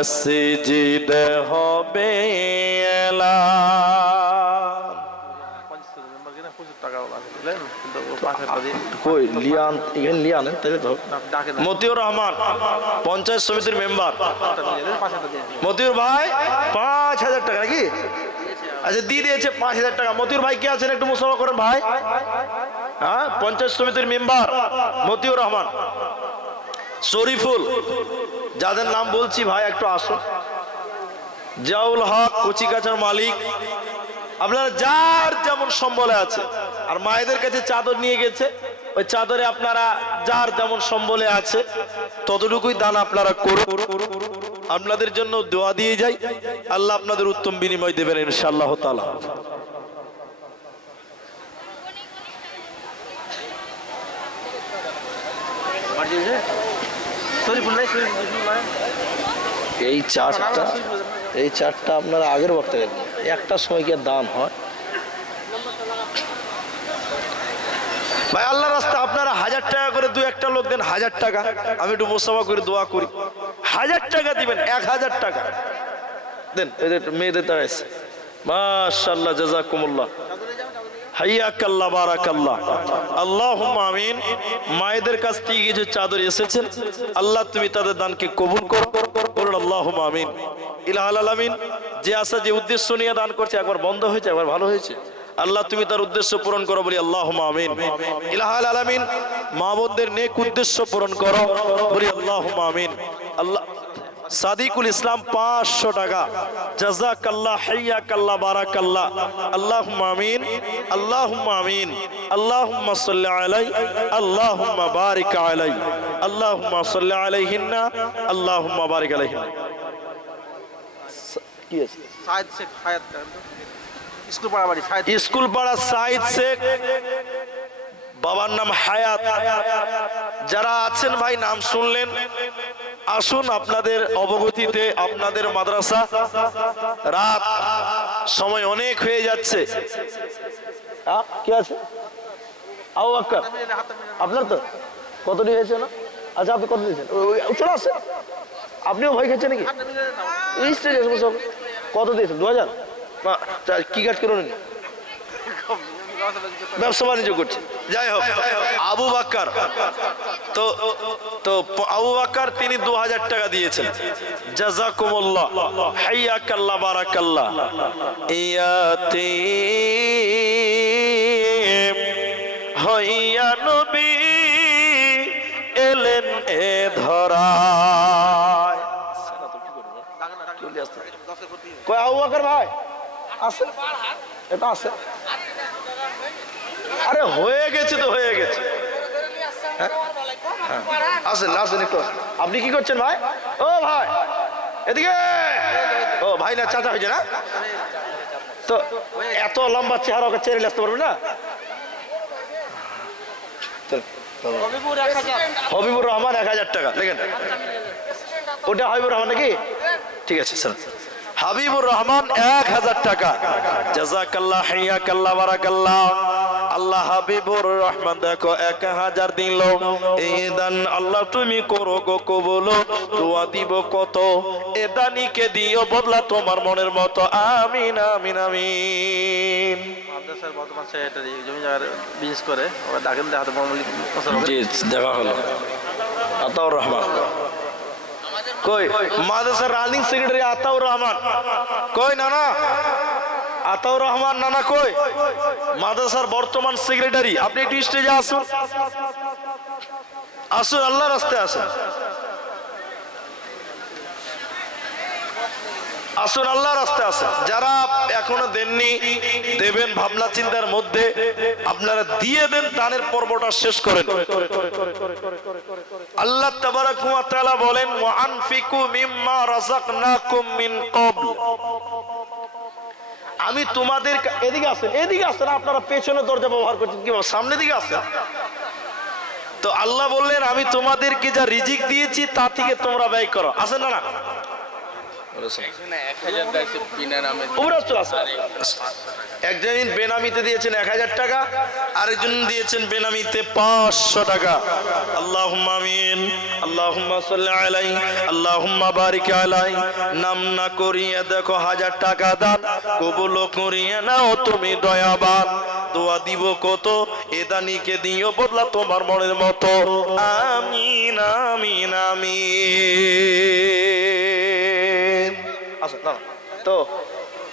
মসজিদ হবে মতিউর রহমান, পঞ্চায়েত সমিতির মেম্বার। মতিউর ভাই, পাঁচ হাজার টাকা নাকি? আচ্ছা দিয়ে দিয়েছে পাঁচ হাজার টাকা। মতিউর ভাই কে আছেন একটু মুসলমান করেন ভাই? হ্যাঁ পঞ্চায়েত সমিতির মেম্বার মতিউর রহমান। শরীফুল যাদের নাম বলছি ভাই, একটু আসুন। জাউল হক কচিকাচার মালিক। আপনারা যার যেমন সম্বলে আছে। আর মায়েদের কাছে চাদর নিয়ে গেছে। ওই চাদরে আপনারা যার যেমন সম্বলে আছে, ততটুকুই দান আপনারা করুন। আপনাদের জন্য দোয়া দিয়ে যাই। আল্লাহ আপনাদের উত্তম বিনিময় দেবেন ইনশাআল্লাহ তাআলা। এই চারটা এই চারটা আপনারা আগের বক্তা একটা সময় আর দাম হয়? ভাই আল্লাহ রাস্তা আপনারা হাজার টাকা করে দু একটা লোক দেন হাজার টাকা। আমি একটু মোসাফা করে দোয়া করি। হাজার টাকা দিবেন এক হাজার টাকা। দেন মেয়েদের দাঁড়াইছে মাশাল্লাহ জাজাকুমুল্লাহ। হাইয়াকাল্লাহ বারাকাল্লাহ। আল্লাহুম্মা আমিন। মায়েদের কাছ থেকে কিছু চাদর এসেছেন আল্লাহ তুমি তাদের দানকে কবুল করো। বলুন আল্লাহুম্মা আমিন। ইলাহাল আলামিন, যে আশা, যে উদ্দেশ্য নিয়ে দান করছে একবার বন্ধ হয়েছে, একবার ভালো হয়েছে। আল্লাহ তুমি তার উদ্দেশ্য পূরণ করো বলি আল্লাহ আমিন। ইলাহাল আলামিন, মা বোনদের নেক উদ্দেশ্য পূরণ করো বলি আল্লাহ আমিন। আল্লাহ সাদিকুল ইসলাম পাঁচশো টাকা। জাজাকাল্লাহ হাইয়াকাল্লাহ বারাকাল্লাহ। আল্লাহ আমিন আল্লাহ আমিন সাল্লি আলাই আল্লাহুম্মা বারিক আলাই। সাল্লি আলাইহিন্না আল্লাহুম্মা বারিক কি আছে? পাড়া স্কুল পাড়া সাইদ শেখ। বাবার নাম হায়াত। যারা আছেন ভাই নাম শুনলেন। আসুন আপনাদের অবগতিতে আপনাদের মাদ্রাসা। রাত সময় অনেক হয়ে যাচ্ছে। আছে? আপনার তো কত দিন হয়েছে না? আচ্ছা আপনি কত দিয়েছেন? চলে আসেন আপনিও ভয় খেয়েছেন নাকি। কত দিয়েছেন? দু হাজার? কি কাজ করে ব্যবসা বাণিজ্য করছে। যাই হোক আবু বাক্কার। তো তো আবু বাক্কার তিনি দু হাজার টাকা দিয়েছেন। জাজাকুমুল্লাহ হাইয়াকাল্লাহ বারাকাল্লাহ ইয়াতে হইয়া নবী এলেন এ ধরায়। কই আবু বাক্কার ভাই? আছে? এটা আছে। আরে হয়ে গেছে তো, হয়ে গেছে। হ্যাঁ? আসেন আসেন একটু। আপনি কি করছেন ভাই? ও ভাই, এদিকে। ও ভাই, না, চাচা হয়েছে না? তো এত লম্বা চেহারা ওকে চেরে আসতে পারবে না? হবিবুর রহমান এক হাজার টাকা, দেখেন। ওটা হাবিবুর রহমান নাকি? ঠিক আছে স্যার হাবিবুর রহমান এক হাজার টাকা। জাজাকাল্লাহ, হাইয়াকাল্লাহ, বারাকাল্লাহ। আল্লাহ হাবিবুর রহমান দেখো এক হাজার দিল এই দান আল্লাহ তুমি করো গো কবল। দোয়া দিব কত? এ দানিকে দিও বদলা তোমার মনের মতো। আমিন আমিন আমিন। মাদ্রাসার বর্তমান সেক্রেটারি জমি জায়গার বিজনেস করে ওরা ডাকেন হাতে মামুলি জি দেখা হলো। আতাউর রহমান। কই? মাদ্রাসার রানিং সেক্রেটারি আতাউর রহমান। কই নানা? আতাউর রহমান নানা কই? মাদ্রাসার বর্তমান সেক্রেটারি আপনি একটু স্টেজে আসুন। আসুন, আল্লাহ রাস্তায় আসুন। আসুন, আল্লাহ রাস্তায় আসুন। যারা এখনও দেননি, দেবেন ভাবনা চিন্তার মধ্যে। আপনারা দিয়ে দেন, দানের পর্বটা শেষ করেন। আল্লাহ তাবারাক ওয়া তাআলা বলেন, ওয়া আনফিকু মিম্মা রাযাকনাকুম মিন ক্বাবল। আমি তোমাদের এদিকে আসেন এদিকে আসেন আপনারা পেছনে দরজা ব্যবহার করছেন। কি সামনে দিকে আসেন? তো আল্লাহ বললেন আমি তোমাদেরকে যা রিজিক দিয়েছি তা থেকে তোমরা ব্যয় করো। আসেন না না? উপরে একজন বেনামিতে দিয়েছেন এক হাজার টাকা, আরেকজন দিয়েছেন বেনামিতে পাঁচশো টাকা। আল্লাহ আমিন আল্লাহ আলাই আল্লাহ বারিক আলাই নাম না করিয়ে দেখো হাজার টাকা দান, কবুল করিয়ে নাও তুমি দয়াবান। দোয়া দিব কত, এদানিকে দিও বদলা তোমার মনের মতো। আমিন আমিন আমিন। আচ্ছা তো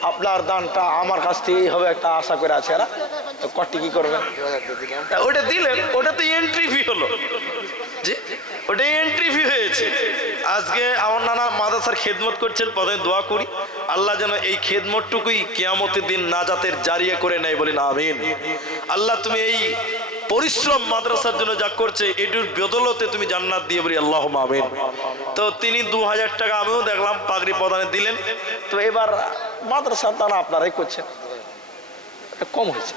আপনার দানটা আমার কাছ থেকেই হবে একটা আশা করে আছে এরা। তো কটি কি করবেন ওটা দিলেন, ওটা তো এন্ট্রি ফি হলো। জি? ওটা এন্ট্রি ফি হয়েছে। আজকে আমার নানা মাদাসার খেদমত করছেন প্রথমে দোয়া করি। আল্লাহ যেন এই খেদমতটুকুই কেয়ামতের দিন নাজাতের জারিয়া করে নেয় বলেন, আমিন। আল্লাহ তুমি এই পরিশ্রম মাদ্রাসার জন্য যা করছে, এটুর বদলতে তুমি জান্নাত দিয়ে বলি আল্লাহ আমিন। তো তিনি দু হাজার টাকা আমিও দেখলাম, পাগড়ি প্রদানে দিলেন। তো এবার মাদ্রাসার দ্বারা আপনারাই করছেন। কম হয়েছে।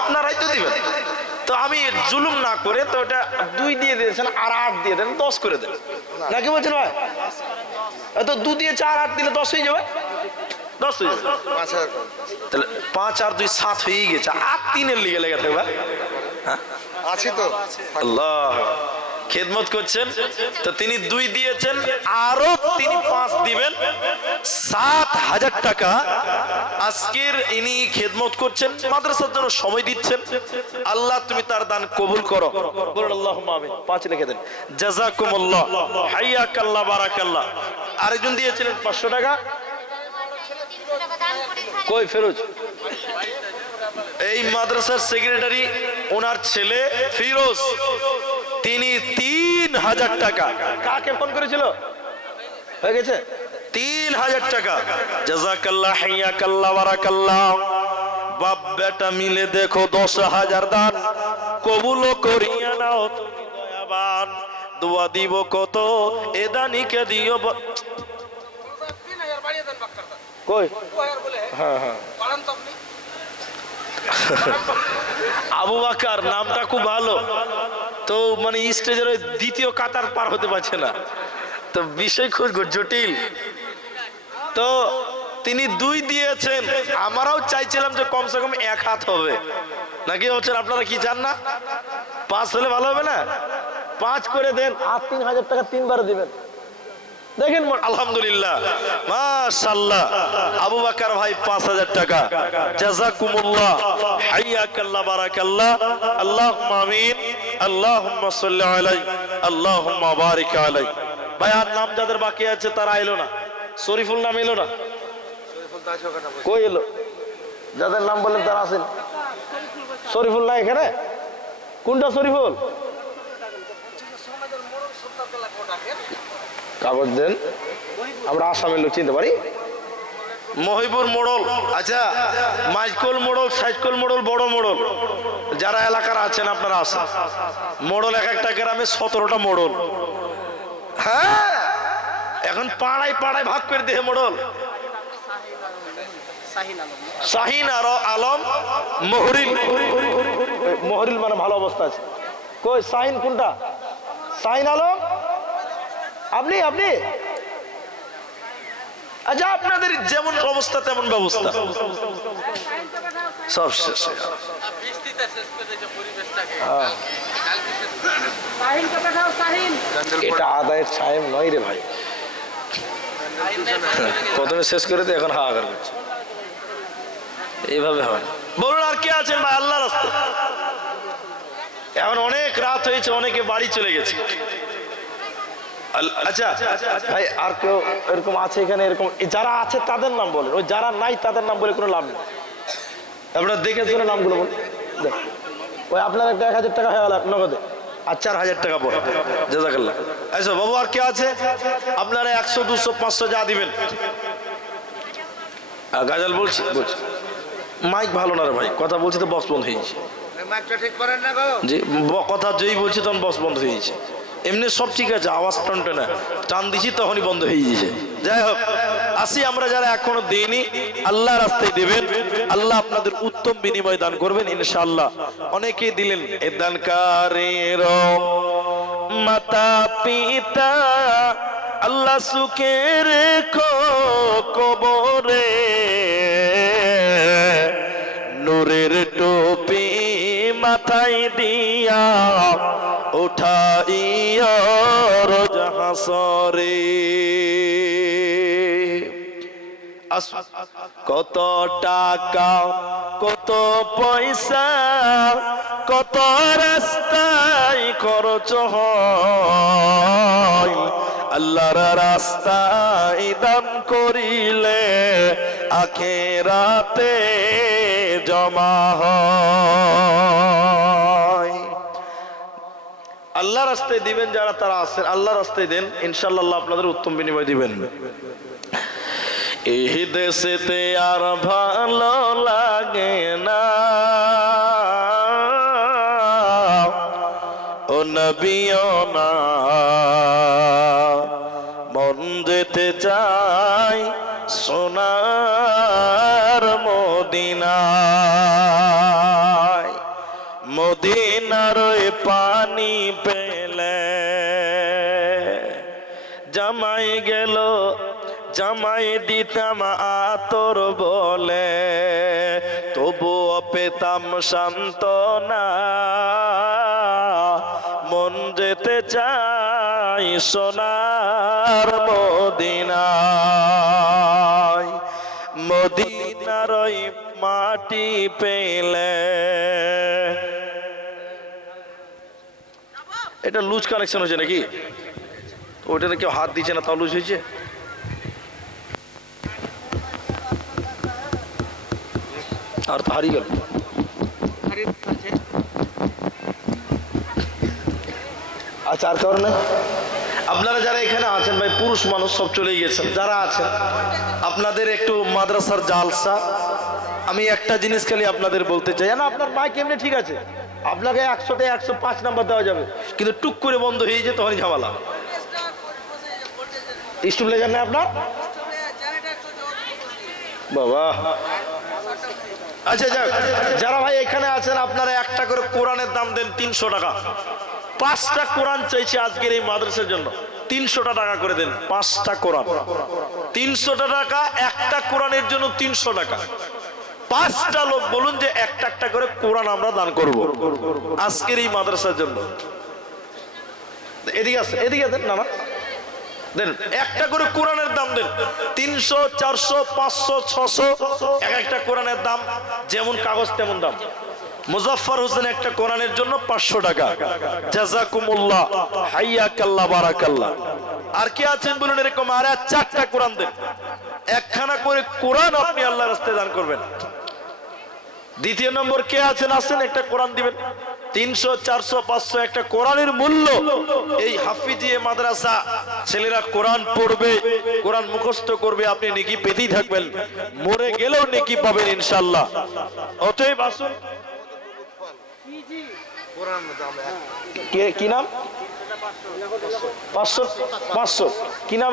আপনারাই তো দিবেন। তো আমি জুলুম না করে তো এটা দুই দিয়ে দিয়েছেন আর আট দিয়ে দেন দশ করে দেন। নাকি বলছেন ভাই? তো দু দিয়ে চার আট দিলে দশ হয়ে যাবে? দশ হয়ে যাবে। তাহলে পাঁচ আর দুই সাত হয়ে গেছে। আর তিনের লিগে লেগে থাকবে আছি তো। আল্লাহ। খেদমত করছেন। তো তিনি দুই দিয়েছেন আরও তিনি পাঁচ দিবেন। সাত হাজার টাকা। আজকের ইনি খেদমত করছেন মাদ্রাসার জন্য সময় দিচ্ছেন। আল্লাহ তুমি তার দান কবুল করো। পাঁচ লিখে দেন। জাজাকুমুল্লাহ হাইয়াকাল্লাহ বারাকাল্লাহ আরেকজন দিয়েছিলেন পাঁচশো টাকা। কই ফেরোজ? এই মাদ্রাসার সেক্রেটারি ওনার ছেলে ফিরোজ। তিনি তিন হাজার টাকা। কাকে ফোন করেছিল? হয়ে গেছে? তিন হাজার টাকা। জাজাকাল্লাহ হাইয়াকাল্লাহ বারাকাল্লাহ। বাপ বেটা মিলে দেখো দশ হাজার দান। কবুল করিয়া নাও তুমি দয়াবান। দোয়া দিব কত? এদানিকে দিও ব- কই? হ্যাঁ হ্যাঁ। আবু বাকার নামটা খুব ভালো। তো মানে স্টেজের ওই দ্বিতীয় কাতার পার হতে পারছে না। তো বিষয় খুব জটিল। তো তিনি দুই দিয়েছেন। আমরাও চাইছিলাম যে কমসে কম এক হাত হবে। নাকি হচ্ছেন আপনারা কি চান না? পাঁচ হলে ভালো হবে না? পাঁচ করে দেন আর তিন হাজার টাকা তিনবার দিবেন। দেখেন আলহামদুলিল্লাহ। মাশাআল্লাহ। আবু বাকার ভাই, পাঁচ হাজার টাকা। জাজাকুমুল্লাহ। হাইয়াকাল্লাহ, বারাকাল্লাহ। আল্লাহুম্মা আমিন। বারিক আলাই ভাই, আর নাম যাদের বাকি আছে, তারা না। নাম এলো না? কই এলো? যাদের নাম তারা না এখানে? কোনটা শরীফুল? কাগজ দেন। আমরা আসামের লোক চিনতে পারি। মহিপুর মোড়ল। আচ্ছা মাইকল মোড়ল সাইকল মোড়ল, বড় মোড়ল। যারা এলাকার আছেন, আপনারা আসেন। মোড়ল এক একটা গ্রামে সতেরোটা মোড়ল। হ্যাঁ এখন পাড়ায় পাড়ায় ভাগ করে দিয়ে মোড়ল। শাহিন আর আলম মহরিল। মহরিল মানে ভালো অবস্থা আছে। কই, শাহিন কোনটা? শাহিন আলম? আপনি আপনি? আচ্ছা আপনাদের যেমন অবস্থা তেমন ব্যবস্থা। সব শেষ হয়ে এটা আদায়ের টাইম নয় রে ভাই। প্রথমে শেষ করে দিয়ে এখন হাহাকার করছে। এইভাবে হয় বলুন আর কে আছেন ভাই? আল্লাহ রাস্তা এখন অনেক রাত হয়েছে অনেকে বাড়ি চলে গেছে। আচ্ছা ভাই আর কেউ এরকম আছে এখানে এরকম এই যারা আছে তাদের নাম বলেন ওই যারা নাই তাদের নাম বলে কোনো লাভ নেই। আপনারা দেখে শুনে নামগুলো বলুন। ওই আপনার একটা এক হাজার টাকা হয়ে গেল নগদে। আর চার হাজার টাকা পড়ে জাজাকাল্লাহ। আচ্ছা বাবু আর কে আছে? আপনারা একশো দুশো পাঁচশো যা দিবেন। গাজাল বলছি বলছি। মাইক ভালো না রে ভাই কথা বলছি তো বক্স বন্ধ হয়ে গেছে। মাইকটা ঠিক করেন না গো। যে ব- কথা যেই বলছি তখন বক্স বন্ধ হয়ে গেছে। এমনি সব ঠিক আছে, আওয়াজ টানটে না। টান দিছি, তখনই বন্ধ হয়ে গেছে যাই হোক, আসি আমরা যারা এখনও দিইনি আল্লাহ রাস্তায় দেবেন। আল্লাহ আপনাদের উত্তম বিনিময় দান করবেন, ইনশাআল্লাহ। অনেকেই দিলেন, এ দানকারের মাতা, পিতা, আল্লাহ সুখে রেখো কবরে। নূরের টুপি মাথায় দিয়া উঠাইয়া কত টাকা, কত পয়সা, কত রাস্তায় খরচ হয়। আল্লাহর রাস্তায় দান করিলে আখেরাতে জমা হয়। রাস্তায় দিবেন যারা তারা আছেন, আল্লাহ রাস্তায় দেন ইনশাল্লাহ আপনাদের উত্তম বিনিময় দিবেন। এই দেশেতে আর ভালো লাগে না। ও নবীও না। মন যেতে চাই সোনার জামাই দিতাম আতর বলে তবুও পেতাম শান্ত না মন যেতে চাই সোনার মদিনায়। মদিনার মাটি পেলে। এটা লুজ কানেকশন হয়েছে নাকি? ওইটাতে কেউ হাত দিচ্ছে না, তাও লুজ হয়েছে? আর তো হারিয়ে গেল আচ্ছা আর কারণে আপনারা যারা এখানে আছেন ভাই পুরুষ মানুষ সব চলে গেছেন। যারা আছেন আপনাদের একটু মাদ্রাসার জালসা। আমি একটা জিনিস খালি আপনাদের বলতে চাই না আপনার মাইক এমনি ঠিক আছে? আপনাকে একশোতে একশো পাঁচ নাম্বার দেওয়া যাবে। কিন্তু টুক করে বন্ধ হয়ে যেত তখনই ঝামেলা। স্টেবিলাইজার নেই আপনার? বাবা। আচ্ছা যাক, যারা ভাই এখানে আছেন, আপনারা একটা করে কোরআনের দাম দেন তিনশো টাকা। পাঁচটা কোরআন চাইছে আজকের এই মাদ্রাসার জন্য। তিনশোটা টাকা করে দেন, পাঁচটা কোরআন। তিনশোটা টাকা, একটা কোরআনের জন্য তিনশো টাকা। পাঁচটা লোক বলুন যে একটা একটা করে কোরআন আমরা দান করব। আজকের এই মাদ্রাসার জন্য। এদিকে আছে এদিকে দেন না না দেন, একটা করে কোরআনের দাম দেন। তিনশো, চারশো, পাঁচশো, ছশো, এক একটা কোরআনের দাম, যেমন কাগজ তেমন দাম। মুজাফফর হোসেন একটা কোরআনের জন্য পাঁচশো টাকা। জাজাকুমুল্লাহ হাইয়া কাল্লা বারাকাল্লাহ আর কে আছেন বলুন এরকম? আর আর চারটা কোরআন দেন। একখানা করে কোরআন আপনি আল্লাহ রাস্তায় দান করবেন। দ্বিতীয় নম্বর কে আছেন? আসেন, একটা কোরআন দিবেন। তিনশো, চারশো, পাঁচশো একটা কোরআনের মূল্য এই হাফিজিয়ে মাদ্রাসা ছেলেরা কোরআন পড়বে, কোরআন মুখস্থ করবে, আপনি নেকি পেতেই থাকবেন, মরে গেলেও নেকি পাবেন ইনশাল্লাহ অতএব আসুন। কি নাম? পাঁচশো পাঁচশো কি নাম?